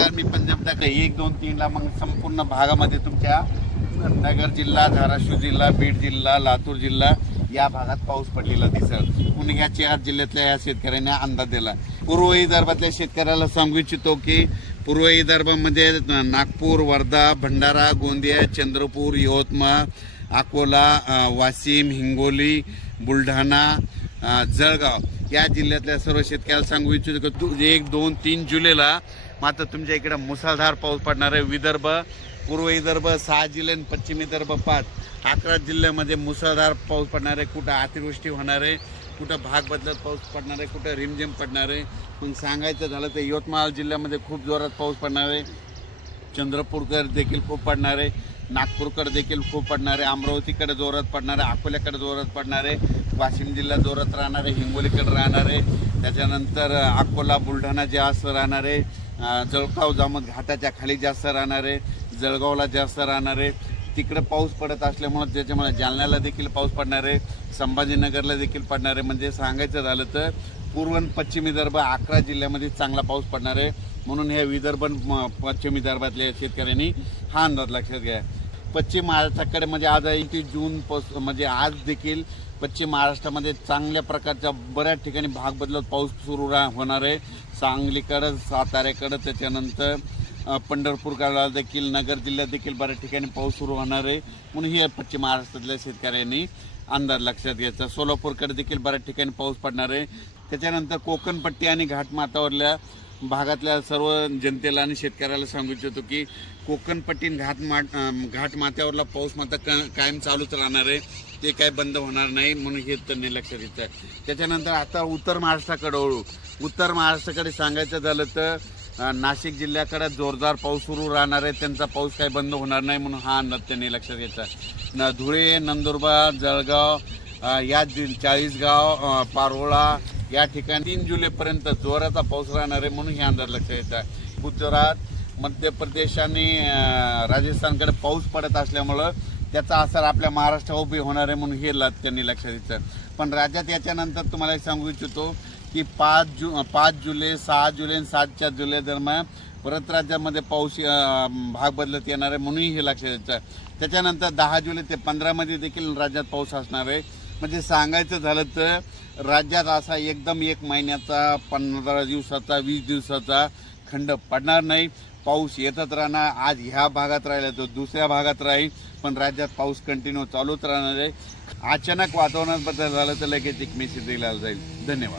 नमस्कार, मी पंजाब टाका 1, 2, 3 ला मग संपूर्ण भागामध्ये तुमच्या नगर जिल्हा, धाराशिव जिल्हा, बीड जिल्हा, लातूर जिल्हा या भागात पाऊस पडलेला दिसेल. पुणे या 4 जिल्ह्यातल्या या शेतकऱ्यांनी अंदाज दिला. पूर्व विदर्भातल्या शेतकऱ्याला सांगू इच्छितो की पूर्व विदर्भामध्ये नागपूर, वर्धा, भंडारा, गोंदिया, चंद्रपूर, यवतमाळ, अकोला, वाशिम, हिंगोली, बुलढाणा, जळगाव या जिल्ह्यातल्या सर्व शेतकऱ्याला सांगू इच्छितो की 1, 2, 3 जुलैला मात्र तुमच्या इकडे मुसळधार पाऊस पडणार आहे. विदर्भ, पूर्व विदर्भ 6 जिल्हे आणि पश्चिम विदर्भ 5, 11 जिल्ह्यामध्ये मुसळधार पाऊस पडणार आहे. कुठं अतिवृष्टी होणार आहे, कुठं भाग बदलत पाऊस पडणार आहे, कुठं रिमझिम पडणार आहे. मग सांगायचं झालं तर यवतमाळ जिल्ह्यामध्ये खूप जोरात पाऊस पडणार आहे. चंद्रपूरकर देखील खूप पडणार आहे. नागपूरकडे देखील खूप पडणार आहे. अमरावतीकडे जोरात पडणार आहे. अकोल्याकडे जोरात पडणार आहे. वाशिम जिल्हा जोरात राहणार आहे. हिंगोलीकडे राहणार आहे. त्याच्यानंतर अकोला, बुलढाणा जास्त राहणार आहे. जळगाव, जामोद घाटाच्या खाली जास्त राहणार आहे. जळगावला जास्त राहणार आहे. तिकडे पाऊस पडत असल्यामुळे त्याच्यामुळे जालन्याला देखील पाऊस पडणार आहे. संभाजीनगरला देखील पडणार आहे. म्हणजे सांगायचं झालं तर पूर्व आणि पश्चिम विदर्भ 11 जिल्ह्यामध्ये चांगला पाऊस पडणार आहे. म्हणून हे विदर्भ पश्चिम विदर्भातल्या शेतकऱ्यांनी हा अंदाज लक्षात घ्या. पश्चिम महाराष्ट्राकडे म्हणजे आज 29 जून म्हणजे आज देखील पश्चिम महाराष्ट्रामध्ये चांगल्या प्रकारच्या बऱ्याच ठिकाणी भाग बदलत पाऊस सुरू होणार आहे. सांगलीकडं, साताऱ्याकडं, त्याच्यानंतर पंढरपूरकडे देखील, नगर जिल्ह्यात देखील बऱ्याच ठिकाणी पाऊस सुरू होणार आहे. म्हणून ही पश्चिम महाराष्ट्रातल्या शेतकऱ्यांनी अंदाज लक्षात घ्यायचा. सोलापूरकडे देखील बऱ्याच ठिकाणी पाऊस पडणार आहे. त्याच्यानंतर कोकणपट्टी आणि घाटमाथ्यावरल्या भागातल्या सर्व जनतेला आणि शेतकऱ्याला सांगू इच्छितो की कोकणपट्टी घाटमाथ्यावरला पाऊस मात्र कायम चालूच राहणार आहे. ते काय बंद होणार नाही. म्हणून हे त्यांनी लक्षात घ्यायचं आहे. त्याच्यानंतर आता उत्तर महाराष्ट्राकडे वळू. उत्तर महाराष्ट्राकडे सांगायचं झालं तर नाशिक जिल्ह्याकडे जोरदार पाऊस सुरू राहणार आहे. त्यांचा पाऊस काही बंद होणार नाही. म्हणून हा अंदाज त्यांनी लक्षात घ्यायचा. धुळे, नंदुरबार, जळगाव या 40गाव, पारोळा या ठिकाणी 3 जुलैपर्यंत जोराचा पाऊस राहणार आहे. म्हणून हे अंदाज लक्षात घ्यायचा आहे. गुजरात, मध्य प्रदेश आणि राजस्थानकडे पाऊस पडत असल्यामुळं त्याचा असर आपल्या महाराष्ट्रावर उभी होणार आहे. म्हणून हे त्यांनी लक्षात घ्यायचं. पण राज्यात याच्यानंतर तुम्हाला सांगू इच्छितो की 5 जुलै, 6 जुलै आणि 7 जुलै दरम्यान परत राज्यामध्ये पाऊस भाग बदलत येणार आहे. म्हणून हे लक्षात घ्यायचं आहे. त्याच्यानंतर 10 जुलै ते 15 मध्ये देखील राज्यात पाऊस असणार आहे. म्हणजे सांगायचं झालं तर राज्यात असा एकदम 1 महिन्याचा, 15 दिवसाचा, 20 दिवसाचा खंड पडणार नाही. पाऊस येतच राहणार. आज ह्या भागात राहिला तर दुसऱ्या भागात राहील. पण राज्यात पाऊस कंटिन्यू चालूच राहणार आहे. अचानक वातावरणात बदल झाला तर लगेच एक मेसेज दिला जाईल. धन्यवाद.